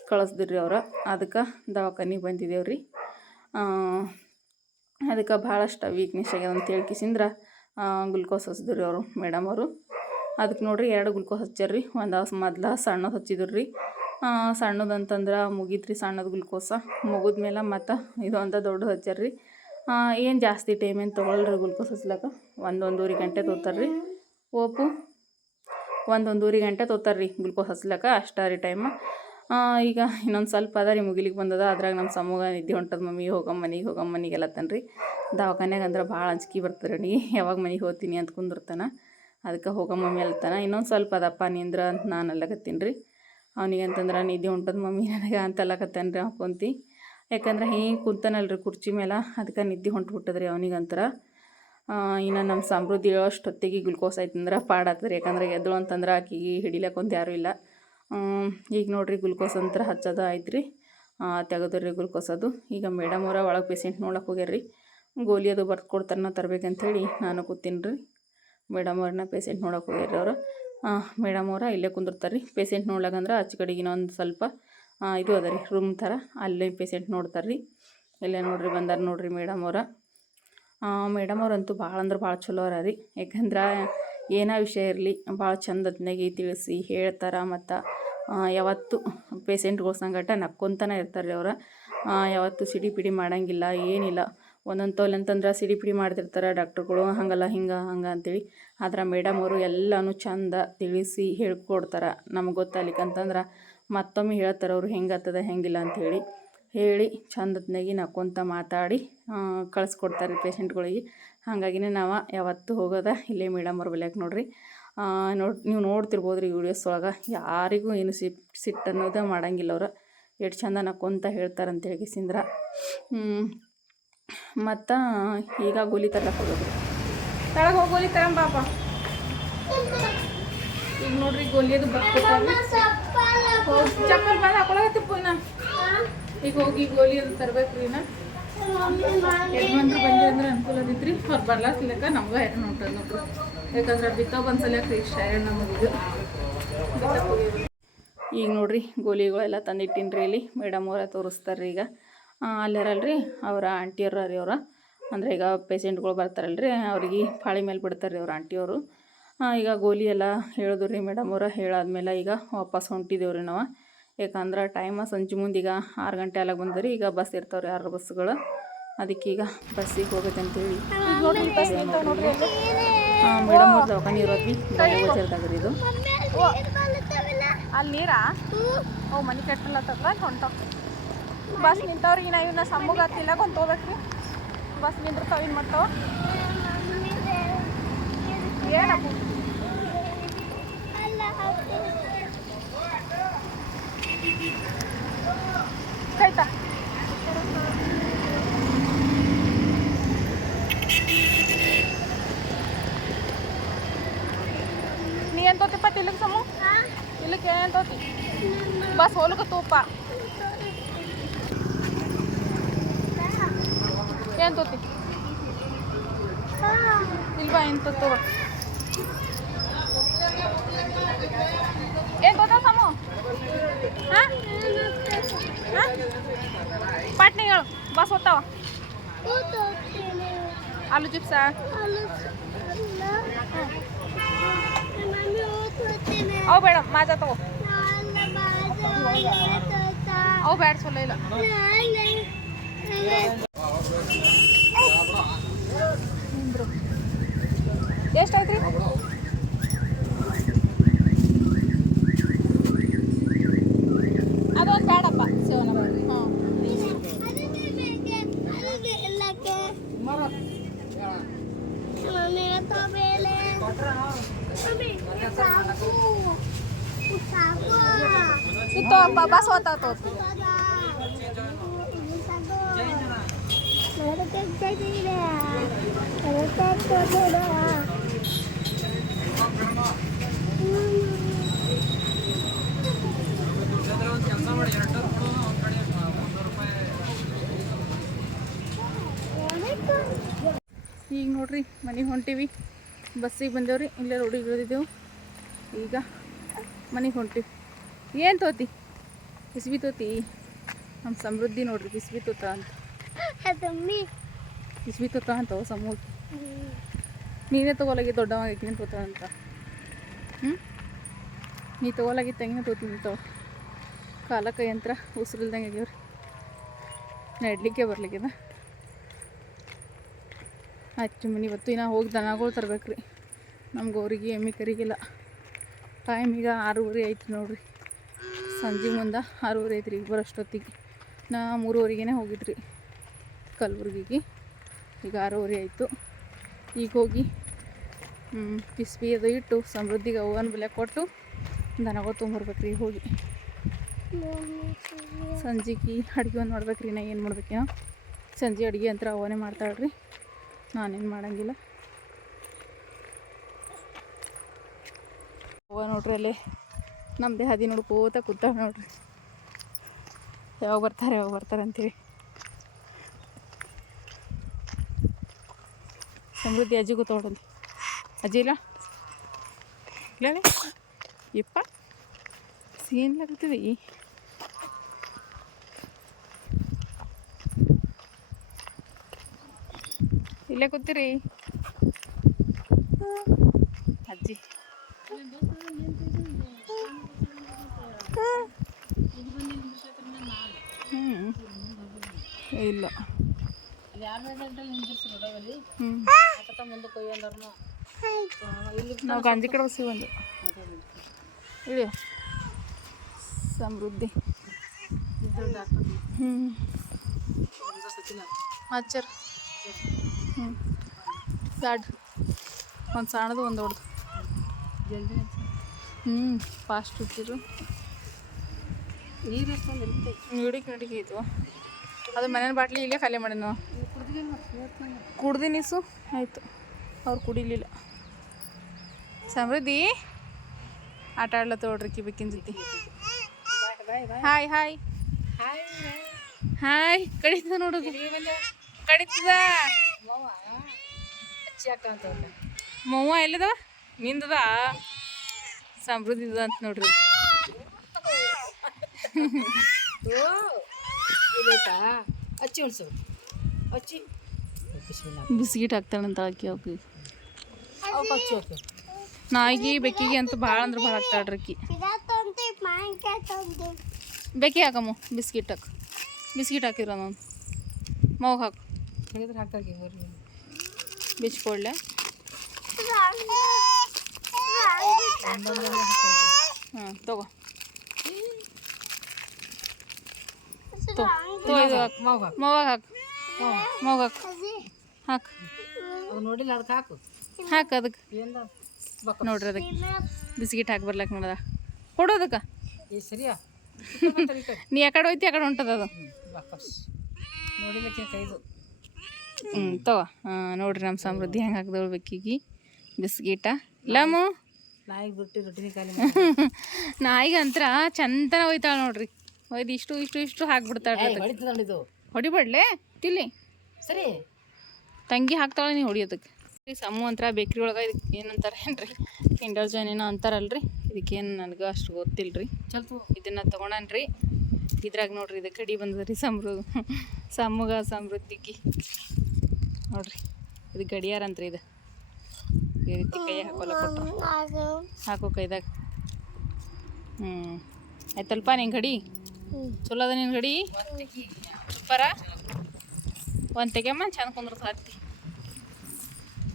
ಕಳಿಸ್ದಿರಿ ಅವ್ರು. ಅದಕ್ಕೆ ದವಾಖಾನಿಗೆ ಬಂದಿದ್ದೇವೆ ರೀ ಅದಕ್ಕೆ ಭಾಳಷ್ಟು ವೀಕ್ನೆಸ್ ಆಗ್ಯದ ಅಂತ ಹೇಳ್ಕಿಸಿಂದ್ರ ಗ್ಲುಕೋಸ್ ಹಚ್ಚಿದ್ರು ರೀ ಅವರು ಮೇಡಮ್ ಅವರು. ಅದಕ್ಕೆ ನೋಡ್ರಿ ಎರಡು ಗ್ಲುಕೋಸ್ ಹಚ್ಚಾರ ರೀ ಒಂದು ಮೊದ್ಲು ಸಣ್ಣದು ಹಚ್ಚಿದ್ರು ರೀ ಸಣ್ಣದು ಅಂತಂದ್ರೆ ಮುಗೀತು ರೀ ಸಣ್ಣದು ಗ್ಲುಕೋಸ ಮುಗಿದ್ಮೇಲೆ ಮತ್ತು ಇದು ಅಂತ ದೊಡ್ಡದು ಹಚ್ಚಾರ ರೀ ಏನು ಜಾಸ್ತಿ ಟೈಮ್ ಏನು ತೊಗೊಳ್ರಿ ಗ್ಲುಕೋಸ್ ಹಚ್ಲಕ್ಕ ಒಂದು ಒಂದೂವರೆ ಗಂಟೆ ತೊಗೊತಾರೆ ರೀ ಓಪು. ಒಂದು ಒಂದೂವರೆ ಗಂಟೆ ತೋತಾರೆ ರೀ ಗ್ಲುಕೋಸ್ ಹಚ್ಲಕ್ಕ ಅಷ್ಟೇ ರೀ ಟೈಮ್ ಈಗ ಇನ್ನೊಂದು ಸ್ವಲ್ಪ ಅದ ರೀ ಮುಗಿಲಿಕ್ಕೆ ಬಂದದ, ಅದ್ರಾಗ ನಮ್ಮ ಸಮೂಹ ನಿದ್ದೆ ಹೊಂಟದ ಮಮ್ಮಿ ಹೋಗಮ್ಮ ಮನೆಗೆ ಹೋಗಮ್ಮ ಮನೆಗೆ ಎಲ್ಲತ್ತನ್ ರೀ ದವಾಖಾನ್ಯಾಗ ಅಂದ್ರೆ ಭಾಳ ಅಂಜಿಕೆ ಬರ್ತದೆ ರೀ ಯಾವಾಗ ಮನೆಗೆ ಹೋಗ್ತೀನಿ ಅಂತ ಕುಂದಿರ್ತಾನ. ಅದಕ್ಕೆ ಹೋಗಮ್ಮ ಮಮ್ಮಿ ಅಲ್ತಾನ ಇನ್ನೊಂದು ಸ್ವಲ್ಪ ಅದಪ್ಪ ನಿಂದ್ರ ಅಂತ ನಾನು ಅಲ್ಲಕತ್ತೀನಿ ರೀ. ಅವನಿಗೆ ಅಂತಂದ್ರೆ ನಿದ್ದೆ ಹೊಂಟದ ಮಮ್ಮಿ ನನಗೆ ಅಂತ ಅಲ್ಲಕತ್ತಾನ ರೀ ಅವ್ನು ಕುಂತಿ. ಯಾಕಂದ್ರೆ ಹಿಂಗೆ ಕುಂತಾನಲ್ರಿ ಕುರ್ಚಿ ಮೇಲೆ ಅದಕ್ಕೆ ನಿದ್ದೆ ಹೊಂಟ್ಬಿಟ್ಟದ್ರಿ ಅವನಿಗಂತರ ಇನ್ನು ನಮ್ಮ ಸಮೃದ್ಧಿ ಹೇಳೋಷ್ಟೊತ್ತಿಗೆ ಗ್ಲುಕೋಸ್ ಆಯ್ತಂದ್ರೆ ಪಾಡಾತದ್ರಿ ಯಾಕಂದ್ರೆ ಎದ್ದಳು ಅಂತಂದ್ರೆ ಆಕಿಗೆ ಹಿಡಿಲಕ್ಕೊಂದು ಯಾರೂ ಇಲ್ಲ. ಈಗ ನೋಡ್ರಿ ಗ್ಲುಕೋಸ್ ಅಂತ ಹಚ್ಚೋದ ಆಯ್ತು ರೀ ತೆಗೆದ್ರಿ ಗ್ಲುಕೋಸ್ ಅದು. ಈಗ ಮೇಡಮ್ ಅವರ ಒಳಗೆ ಪೇಷಂಟ್ ನೋಡಕ್ಕೆ ಹೋಗ್ಯಾರ್ರಿ. ಗೋಲಿ ಅದು ಬರ್ದು ಕೊಡ್ತಾರನ್ನ ತರ್ಬೇಕಂತೇಳಿ ನಾನು ಕೂತೀನಿ ರೀ ಮೇಡಮ್ ಅವ್ರನ್ನ ಪೇಷಂಟ್ ನೋಡಕ್ಕೆ ಹೋಗ್ಯಾರ್ರಿ ಅವರು. ಮೇಡಮ್ ಅವರ ಇಲ್ಲೇ ಕುಂದಿರ್ತಾರೆ ರೀ ಪೇಷಂಟ್ ನೋಡ್ಲಾಕಂದ್ರೆ ಆಚೆ ಕಡೆಗೆ ಇನ್ನೊಂದು ಸ್ವಲ್ಪ ಇದು ಅದ ರೀ ರೂಮ್ ಥರ. ಅಲ್ಲೇ ಪೇಷಂಟ್ ನೋಡ್ತಾರೆ ರೀ ಇಲ್ಲೇ ನೋಡ್ರಿ ಬಂದಾರ ನೋಡ್ರಿ ಮೇಡಮ್ ಅವ್ರ. ಮೇಡಮ್ ಅವರಂತೂ ಭಾಳ ಅಂದ್ರೆ ಭಾಳ ಚಲೋ ಅರ ರೀ. ಯಾಕಂದ್ರೆ ಏನೇ ವಿಷಯ ಇರಲಿ, ಭಾಳ ಚಂದ ಅದನ್ನಾಗಿ ತಿಳಿಸಿ ಹೇಳ್ತಾರೆ ಮತ್ತು ಯಾವತ್ತು ಪೇಶೆಂಟ್ಗಳ ಸಂಗಟ ನಕ್ಕೊಂತನೇ ಇರ್ತಾರೆ ರೀ ಅವ್ರು. ಯಾವತ್ತು ಸಿಡಿ ಪಿಡಿ ಮಾಡಂಗಿಲ್ಲ, ಏನಿಲ್ಲ. ಒಂದೊಂದು ತೋಲ್ ಅಂತಂದ್ರೆ ಸಿಡಿ ಪಿಡಿ ಮಾಡ್ತಿರ್ತಾರೆ ಡಾಕ್ಟ್ರುಗಳು, ಹಂಗಲ್ಲ ಹಿಂಗೆ, ಹಂಗೆ ಅಂತೇಳಿ. ಆದ್ರೆ ಮೇಡಮ್ ಅವರು ಎಲ್ಲನೂ ಚಂದ ತಿಳಿಸಿ ಹೇಳ್ಕೊಡ್ತಾರೆ. ನಮ್ಗೆ ಗೊತ್ತಾಗ್ಲಿಕ್ಕಂತಂದ್ರೆ ಮತ್ತೊಮ್ಮೆ ಹೇಳ್ತಾರೆ ಅವರು ಹೆಂಗೆ ಆಗ್ತದೆ, ಹೆಂಗಿಲ್ಲ ಅಂಥೇಳಿ ಹೇಳಿ ಚಂದತ್ನಾಗಿ ನಕ್ಕೊಂತ ಮಾತಾಡಿ ಕಳಿಸ್ಕೊಡ್ತಾರೆ ಪೇಷಂಟ್ಗಳಿಗೆ. ಹಾಗಾಗಿನೇ ನಾವು ಯಾವತ್ತೂ ಹೋಗೋದ ಇಲ್ಲೇ ಮೇಡಮ್ ಅವ್ರ ಬೆಲೆಯಾಕ ನೋಡ್ರಿ. ನೋಡಿ ನೀವು ನೋಡ್ತಿರ್ಬೋದು ರೀ ವಿಡಿಯೋಸ್ ಒಳಗೆ. ಯಾರಿಗೂ ಏನು ಸಿಟ್ ಸಿಟ್ಟು ಅನ್ನೋದೇ ಮಾಡಂಗಿಲ್ಲ ಅವ್ರು. ಎಷ್ಟು ಚಂದ ನಕ್ಕೊಂತ ಹೇಳ್ತಾರೆ ಅಂತ ಹೇಳಿಸಿಂದ್ರ ಮತ್ತು ಈಗ ಗೋಲಿ ತರ ಹೋಗೋದು. ತಳಗೆ ಹೋಗಿ ಗೋಲಿ ತಗೊಂಬಾಪ ಈಗ ನೋಡ್ರಿ ಗೋಲಿ ಅದು ಬರ್ತಾರೆ ಚಪ್ಪಲ್ ಬಂದು ಹಾಕೊಳಗತ್ತಿ ಪುನಃ. ಈಗ ಹೋಗಿ ಗೋಲಿ ಅಂತ ತರ್ಬೇಕು ರೀ ನಾ. ಅಂದ್ರೆ ಅನುಕೂಲ ಆದಿತ್ರಿ ಅವ್ರು ಬರ್ಲಾಸ್ಲಕ್ಕ ನಮ್ಗ ಹೆಣ್ಣು ನೋಡ್ರಿ. ಯಾಕಂದ್ರೆ ಬಿತ್ತ ಬಂದ್ಸಲ್ಯಾಕ ರೀ ಇಷ್ಟ ಹೈರಾಣ ನಮಗಿದು ಈಗ ನೋಡ್ರಿ, ಗೋಲಿಗಳೆಲ್ಲ ತಂದಿಟ್ಟಿನ್ರಿ ಇಲ್ಲಿ. ಮೇಡಮ್ ಅವರ ತೋರಿಸ್ತಾರೆ ರೀ ಈಗ ಅಲ್ಲಾರಲ್ರಿ ಅವರ ಆಂಟಿಯವ್ರ ರೀ ಅವ್ರ. ಅಂದ್ರೆ ಈಗ ಪೇಷಂಟ್ಗಳು ಬರ್ತಾರಲ್ರಿ, ಅವ್ರಿಗೆ ಪಾಳಿ ಮೇಲೆ ಬಿಡ್ತಾರೆ ರೀ ಅವ್ರ ಆಂಟಿಯವರು. ಈಗ ಗೋಲಿ ಎಲ್ಲ ಹೇಳಿದ್ರು ರೀ ಮೇಡಮ್ ಅವ್ರ. ಹೇಳಾದ್ಮೇಲೆ ಈಗ ವಾಪಸ್ ಹೊಂಟಿದ್ದೇವ್ರಿ ನಾವು. ಯಾಕಂದ್ರೆ ಟೈಮ ಸಂಜೆ ಮುಂದೆ ಈಗ ಆರು ಗಂಟೆ ಎಲ್ಲ ಬಂದ್ರಿ ಈಗ ಬಸ್ ಇರ್ತಾವ್ರಿ ಯಾರು ಬಸ್ಗಳು ಅದಕ್ಕೆ ಈಗ ಬಸ್ಸಿಗೆ ಹೋಗ್ಬೇಕಂತೇಳಿ ಹಾಂ ಮೇಡಮ್ ಅವ್ರ ದವಾಖಾನೆ ಇರೋದ್ವಿ. ಗೋಚರ್ದಾಗ ರೀ ಇದು. ಅಲ್ಲಿ ನೀರಾ? ಓ ಮನೆ ಕಟ್ಟಲತ್ತದ ಹೊಂಟ. ಬಸ್ ನಿಂತವ್ರಿ ನಾ ಇವನ್ನ ಸಮ್ಮಗ ಹತ್ತಿಲ್ಲ ಕೊಂತ ಹೋಗ್ಬೇಕ್ರಿ. ಬಸ್ ನಿಂದಿರ್ತಾವ ಏನು ಮಾಡ್ತಾವ? ಏನಪ್ಪ ಕೈತಾ ನೀ ಏನು ತೋತಿಪ್ಪ ತಿಲಕ್ ಸಮ ತಿಲಕ್ ಏನು ತೋತಿ ಬಸ್ ಹೋಲಕ ತೂಪ. ಏನು ತೋತಿ? ಇಲ್ವಾ, ಏನು ತೋತು ಏನು ತೋತ ಸಮು? ಪಾಟ್ನಿಗಳು ಬಸ್ ಹೋಗ್ತಾವ ಆಲೂ ಚಿಪ್ಸಾ ಅವು ಬೇಡ, ಮಾಜಾ ತಗೋ. ಅವು ಬೇಡ ಚಲೋ ಇಲ್ಲ. ಎಷ್ಟಾಯ್ತು ರೀ ಅದೊಂದು ಬೇಡಪ್ಪ ಶಿವನ ಅಪ್ಪ ಬಸ್ ಹೋಗ್ತಾ ತೋತಿ ಈಗ ನೋಡ್ರಿ ಮನೆಗೆ ಹೊಂಟೀವಿ. ಬಸ್ಸಿಗೆ ಬಂದೇವ್ರಿ, ಇಲ್ಲೇ ರೋಡಿಗೆ ಇಳಿದಿದ್ದೆವು. ಈಗ ಮನೆಗೆ ಹೊಂಟೀವಿ. ಏನು ತೋತಿ? ಬಿಸ್ಬಿ ತೋತಿ. ನಮ್ಮ ಸಮೃದ್ಧಿ ನೋಡ್ರಿ ಬಿಸ್ಬಿ ತೋತ ಅಂತ. ಬಿಸ್ಬಿ ತೋತ ಅಂತ ಸಮೂಹ ನೀನೇ ತಗೋಲಾಗಿ ದೊಡ್ಡವಾಗಿ ತೋತ ಅಂತ. ಹ್ಞೂ ನೀ ತಗೋಲಾಗಿ ತೆಂಗಿನ ತೋತಿ ನಿಂತವ ಕಾಲಕ ಯಂತ್ರ ಉಸಿರಿಲ್ದಂಗೆ ಆಗ್ಯಾವ್ರಿ. ನಡ್ಲಿಕ್ಕೆ ಬರ್ಲಿಕ್ಕಿದ. ಆಯ್ತು ಮನೆ ಇವತ್ತು ಇನ್ನು ಹೋಗಿ ದನಗಳು ತರ್ಬೇಕು ರೀ ನಮ್ಗೆ ಗೌರಿಗೆ ಎಮ್ಮೆ ಕರಿಗಿಲ್ಲ. ಟೈಮ್ ಈಗ ಆರೂವರೆ ಐತಿ ನೋಡ್ರಿ. ಸಂಜೆ ಮುಂದೆ ಆರೂವರೆ ಐತ್ರಿ ಈಗ ಬರೋಷ್ಟೊತ್ತಿಗೆ ನಾ ಮೂರುವರೆಗೇ ಹೋಗಿದ್ರಿ ಕಲಬುರ್ಗಿಗೆ. ಈಗ ಆರೂವರೆ ಆಯಿತು. ಈಗ ಹೋಗಿ ಕಿಸ್ಬಿ ಅದು ಇಟ್ಟು ಸಮೃದ್ಧಿಗೆ ಅವ್ವನ ಬೆಲೆ ಕೊಟ್ಟು ದನಗಳು ತೊಂಬರ್ಬೇಕ್ರಿ ಹೋಗಿ. ಸಂಜೆಗೆ ಅಡುಗೆ ಒಂದು ಮಾಡ್ಬೇಕ್ರಿ, ನಾ ಏನು ಮಾಡ್ಬೇಕೇನೋ ಸಂಜೆ ಅಡುಗೆ ಅಂತ ಅವನೇ ಮಾಡ್ತಾಳ್ರಿ. ನಾನೇನು ಮಾಡಂಗಿಲ್ಲ. ಅವ ನೋಡ್ರಿ ಅಲ್ಲೇ ನಮ್ಮದೇ ದೇಹದಿ ನೋಡ್ಕೋತ ಕೂತಾವೆ ನೋಡ್ರಿ. ಯಾವಾಗ ಬರ್ತಾರೆ ಯಾವಾಗ ಬರ್ತಾರೆ ಅಂತೇಳಿ ಸಮೃದ್ಧಿ ಅಜ್ಜಿ ಕೂತೋಡಲ್ಲಿ ಅಜ್ಜಿ ಇಲ್ಲ? ಇಲ್ಲ ಯಪ್ಪ. ಸೀನ್ಲಾಗ್ತೀವಿ ಇಲ್ಲೇ ಕೂತೀರಿ? ಅಜ್ಜಿ ಹ್ಞೂ ಇಲ್ಲ. ನಾವು ಗಂಜಿ ಕಡೆ ಬಸ್ಸಿಗೆ ಬಂದು ಇಳಿ ಸಮೃದ್ಧಿ. ಹ್ಞೂ ಹಚ್ಚರ್ ಹ್ಞೂ ಸಾಡ್ ಒಂದು ಸಣ್ಣದು ಒಂದು ಹೊಡೆದು ಹ್ಞೂ ಫಾಸ್ಟ್ ಇಟ್ಟಿರು ಹಿಡಿಕೆ ಹಿಡಿಕೆ ಆಯ್ತು ಅದು ಮನೇನ ಬಾಟ್ಲಿ ಇಲ್ಲೇ ಖಾಲಿ ಮಾಡಿ ನಾವು ನೀಸು ಆಯಿತು. ಅವ್ರು ಕುಡಿಲಿಲ್ಲ. ಸಮೃದ್ಧಿ, ಆಟ ಆಡ್ಲ ನೋಡ್ರಿ ಕಿಬೇಕಿನ ಜೊತೆ. ಹಾಯ್ ಹಾಯ್ ಹಾಯ್ ಕಡಿತದ ನೋಡೋದು ಕಡಿತದ. ಮವ್ವ ಎಲ್ಲದ ನಿಂದದ? ಸಮೃದ್ಧಿ ಅಂತ ನೋಡ್ರಿ. ಅಚ್ಚಿ ಉಣ್ಸು. ಅಚ್ಚಿ. ಬಿಸ್ಮಿಲ್ಲ ಬಿಸ್ಕಿಟ್ ಹಾಕ್ತಾಳಂತ ಹಾಕಿ ಅವ್ಕೆ ಅವಕ್ಕೆ ಅಚ್ಚಿ ಹೋಗ್ತು ನಾಯಿಗೆ ಬೆಕ್ಕಿಗೆ ಅಂತೂ ಭಾಳ ಅಂದ್ರೆ ಭಾಳ ಆಗ್ತಾಳ್ರಿ ಅಕ್ಕಿ. ಇದತ್ತಂತೆ ಮಾಂಕಾಯ ತಂದೆ ಬೆಕ್ಕಿ ಹಾಕಮ್ಮ ಬಿಸ್ಕಿಟ್ ಹಾಕು. ಬಿಸ್ಕಿಟ್ ಹಾಕಿರೋ ನಾನು. ಮಗ ಹಾಕು. ತೆಗೆದ್ರೆ ಹಾಕಾಗಿ ಬರ್ರಿ ಬಿಚ್ಕೊಡ್ಲೆ. ಹಾಂ ತಗೋ ತಗೋ ತಗೋ ಇದು ಹಾಕು ಮಾವು ಹಾಕು. ಮವಾಗ ಹಾಕು. ಹಾಕು. ನೋಡಿಲ್ಲ ಅದಕ್ಕೆ ಹಾಕು. ಹಾಕು ಅದಕ್ಕೆ ನೋಡ್ರಿ ಅದಕ್ಕೆ ಬಿಸ್ಕಿಟ್ ಹಾಕಿ ಬರ್ಲಕ್ಕ ನೋಡದ. ಕೊಡು ಅದಕ್ಕೆ. ಏ ಸರಿಯಾ? ನೀ ಯಾಕಡೆ ಹೋಯ್ತಿ ಯಾಕಡೆ ಹೊಂಟದ ಅದು. ಹ್ಞೂ ತಗೋ. ಹಾಂ ನೋಡ್ರಿ ನಮ್ಮ ಸಮೃದ್ಧಿ ಹೆಂಗೆ ಹಾಕ್ದವಳು ಬೆಕ್ಕಿಗಿ. ಬಿಸ್ಕಿಟ ಲಮು. ನಾಯಿಗೆ ಬಿಟ್ಟು ರೊಟ್ಟಿನ ನಾಯಿಗೆ ಅಂತ್ರ ಚಂದನ ಹೋಯ್ತಾಳೆ ನೋಡ್ರಿ. ಒಯ್ದು ಇಷ್ಟು ಇಷ್ಟು ಇಷ್ಟು ಹಾಕ್ಬಿಡ್ತಾಳೆ ಹೊಡಿಬಡ್ಲೆ? ತಿಲ್ಲಿ. ಸರಿ. ತಂಗಿ ಹಾಕ್ತಾಳೆ ನೀ ಹೊಡಿಯೋದಕ್ಕೆ. ಸಮು ಸಮ್ಮು ಅಂತರ ಬೇಕ್ರಿ ಒಳಗೆ ಇದಕ್ಕೆ ಏನಂತಾರೆ ಏನ್ರಿ? ಕಿಂಡರ್ ಜಾಯ್ನ್ ಏನೋ ಅಂತಾರಲ್ರಿ? ಇದಕ್ಕೇನು ನನಗೆ ಅಷ್ಟು ಗೊತ್ತಿಲ್ಲ ರೀ ಚಲ್ತು ಇದನ್ನು ತೊಗೊಂಡನ್ರಿ. ಇದ್ರಾಗ ನೋಡ್ರಿ ಇದು ಕಡಿ ಬಂದದ್ರಿ ಸಮೃ ಸಮ್ಮಗ ಸಮೃದ್ಧಿಗೆ. ನೋಡ್ರಿ ಇದು ಗಡಿಯಾರ ಅಂತ್ರಿ ಇದು. ಈ ರೀತಿ ಕೈ ಹಾಕೋಲ್ಲ ಹಾಕೋ ಕೈದಾಗ. ಹ್ಞೂ ಆಯ್ತಲ್ಪ ನಿಂಗೆ ಗಡಿ? ಚಲೋ ಅದ ನಿನ್ನ ಗಡಿ? ಸೂಪರ ಒಂದು ತೆಗೆಮ್ಮ ಚಂದ ಕುಂದ್ರತ ಹತ್ತಿ.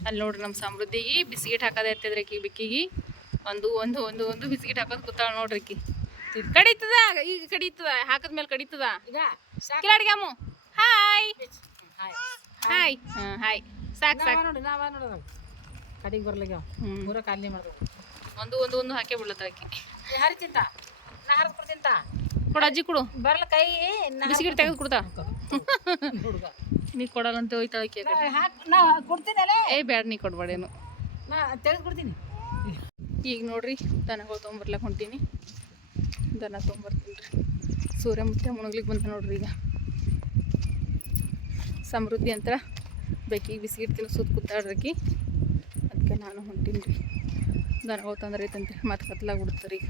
ಅಲ್ಲಿ ನೋಡ್ರಿ ನಮ್ಮ ಸಮೃದ್ಧಿಗೆ ಬಿಸ್ಕಿಟ್ ಹಾಕೋದೇ ಹತ್ತಿದ್ರಿ ಆಕಿ ಬಿಕ್ಕಿಗೆ. ಒಂದು ಒಂದು ಒಂದು ಒಂದು ಬಿಸ್ಕಿಟ್ ಹಾಕೋದು ಕೂತಾಳ ನೋಡ್ರಿ ಆಕಿ ಕಡಿತದ? ಈಗ ಕಡಿತದ? ಹಾಕದ್ಮೇಲೆ ಕಡಿತದ? ಈಗ ಸಾಕು. ಕಿಲಾಡಿಗಮ್ಮು ಹಾಯ್ ಹಾಯ್ ಹಾಯ್ ಹಾಂ ಹಾಯ್ ಸಾಕು ಸಾಕು. ನೋಡಿ ನಾವ ನೋಡೋದ ಕಡಿಗೆ ಬರ್ಲಿಗ ಪೂರ ಖಾಲಿ ಮಾಡ್ದು ಒಂದು ಒಂದು ಒಂದು ಹಾಕೇ ಬಿಡ್ಲತ್ತ ಆಕಿ ಹರಿ ತಿಂತ. ನಾ ಹರಿದ್ ಕೊಡ್ತಿಂತ ಕೊಡು ಅಜ್ಜಿ ಕೊಡು. ಬರ್ಲ ಕೈ ಬಿಸಿಗಿರಿ ತೆಗೆದು ಕೊಡ್ತಾ. ನೀ ಕೊಡಲ್ಲಂತ ಹೋಯ್ತಾ. ನಾ ಕೊಡ್ತೀನಲ್ಲ ಏ ಬ್ಯಾಡ ನೀ ಕೊಡ್ಬೇಡೇನು. ನಾ ತೆಗೆದು ಕೊಡ್ತೀನಿ. ಈಗ ನೋಡ್ರಿ ದನಗಳು ತೊಗೊಂಬರ್ಲಕ್ಕೆ ಹೊಂಟೀನಿ. ದನ ತೊಗೊಂಬರ್ತೀನಿ ರೀ. ಸೂರ್ಯ ಮುತ್ತೆ ಮುಣಗ್ಲಿಕ್ಕೆ ಬಂತ ನೋಡ್ರಿ ಈಗ. ಸಮೃದ್ಧಿ ಅಂತ ಬೆಕ್ಕಿಗೆ ತಿನ್ನು ತಿನ್ನಿಸೋದು ಕೂತಾಡ್ರಕಿ ಅದಕ್ಕೆ ನಾನು ಹೊಂಟೀನಿ ರೀ ದನಗಳು ತಂದ್ರೆ ಐತಂತೆ ಮತ್ತೆ ಕತ್ಲಾಗಿ ಬಿಡ್ತಾರೆ ಈಗ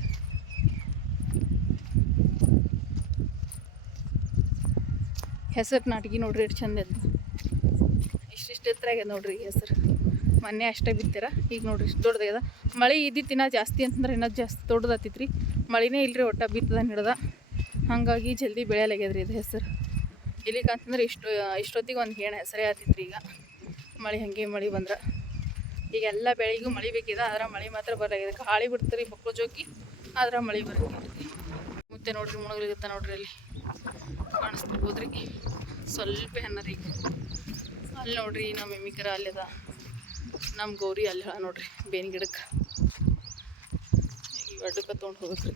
ಹೆಸರು ನಾಟಕಿ ನೋಡ್ರಿ ಎಷ್ಟು ಚಂದ ಎದ್ದು ಇಷ್ಟಿಷ್ಟು ಎತ್ತರ ಆಗ್ಯದ ನೋಡ್ರಿ ಹೆಸರು. ಮೊನ್ನೆ ಅಷ್ಟೇ ಬಿತ್ತೀರ, ಈಗ ನೋಡ್ರಿ ಇಷ್ಟು ದೊಡ್ಡದಾಗ್ಯದ ಮಳೆ ಇದ್ದಿತ್ತು ಇನ್ನೂ ಜಾಸ್ತಿ ಅಂತಂದ್ರೆ ಇನ್ನೂ ಜಾಸ್ತಿ ದೊಡ್ಡದಾತಿತ್ತು ರೀ ಮಳೆನೇ ಇಲ್ಲರಿ ಒಟ್ಟ ಬಿತ್ತದ ಹಿಡ್ದ ಹಾಗಾಗಿ ಜಲ್ದಿ ಬೆಳೆಯಲಾಗ್ಯದ್ರಿ ಇದು ಹೆಸರು. ಇಲ್ಲಿಗೆ ಅಂತಂದ್ರೆ ಇಷ್ಟು, ಇಷ್ಟೊತ್ತಿಗೆ ಒಂದು ಹೇಣ ಹೆಸರೇ ಆತಿತ್ತು ಈಗ. ಮಳೆ ಹಾಗೆ ಮಳೆ ಬಂದ್ರೆ. ಈಗ ಎಲ್ಲ ಬೆಳೆಗೂ ಮಳೆ ಬೇಕಿದೆ, ಆದ್ರೆ ಮಳೆ ಮಾತ್ರ ಬರಲಾಗಿದೆ ಗಾಳಿ ಬಿಡ್ತಾರೆ ಮಕ್ಕಳು ಜೋಕಿ, ಆದ್ರೆ ಮಳೆ ಬರುತ್ತೆ ಮತ್ತೆ ನೋಡ್ರಿ ಮುಳುಗಲಿಗತ್ತ ನೋಡ್ರಿ ಅಲ್ಲಿ. ಕಾಣಿಸ್ತಿರ್ಬೋದು ರೀ ಸ್ವಲ್ಪ ಈಗ ಅಲ್ಲಿ ನೋಡ್ರಿ ನಮ್ಮ ಮಿಮಿಕರ ಅಲ್ಲಿ ಅದ. ನಮ್ಮ ಗೌರಿ ಅಲ್ಲಿ ಹೇಳ ನೋಡ್ರಿ ಬೇವಿನ ಗಿಡಕ್ಕೆ ಅಡ್ಡಕ್ಕೆ ತೊಗೊಂಡು ಹೋಗ್ಬೇಕ್ರಿ.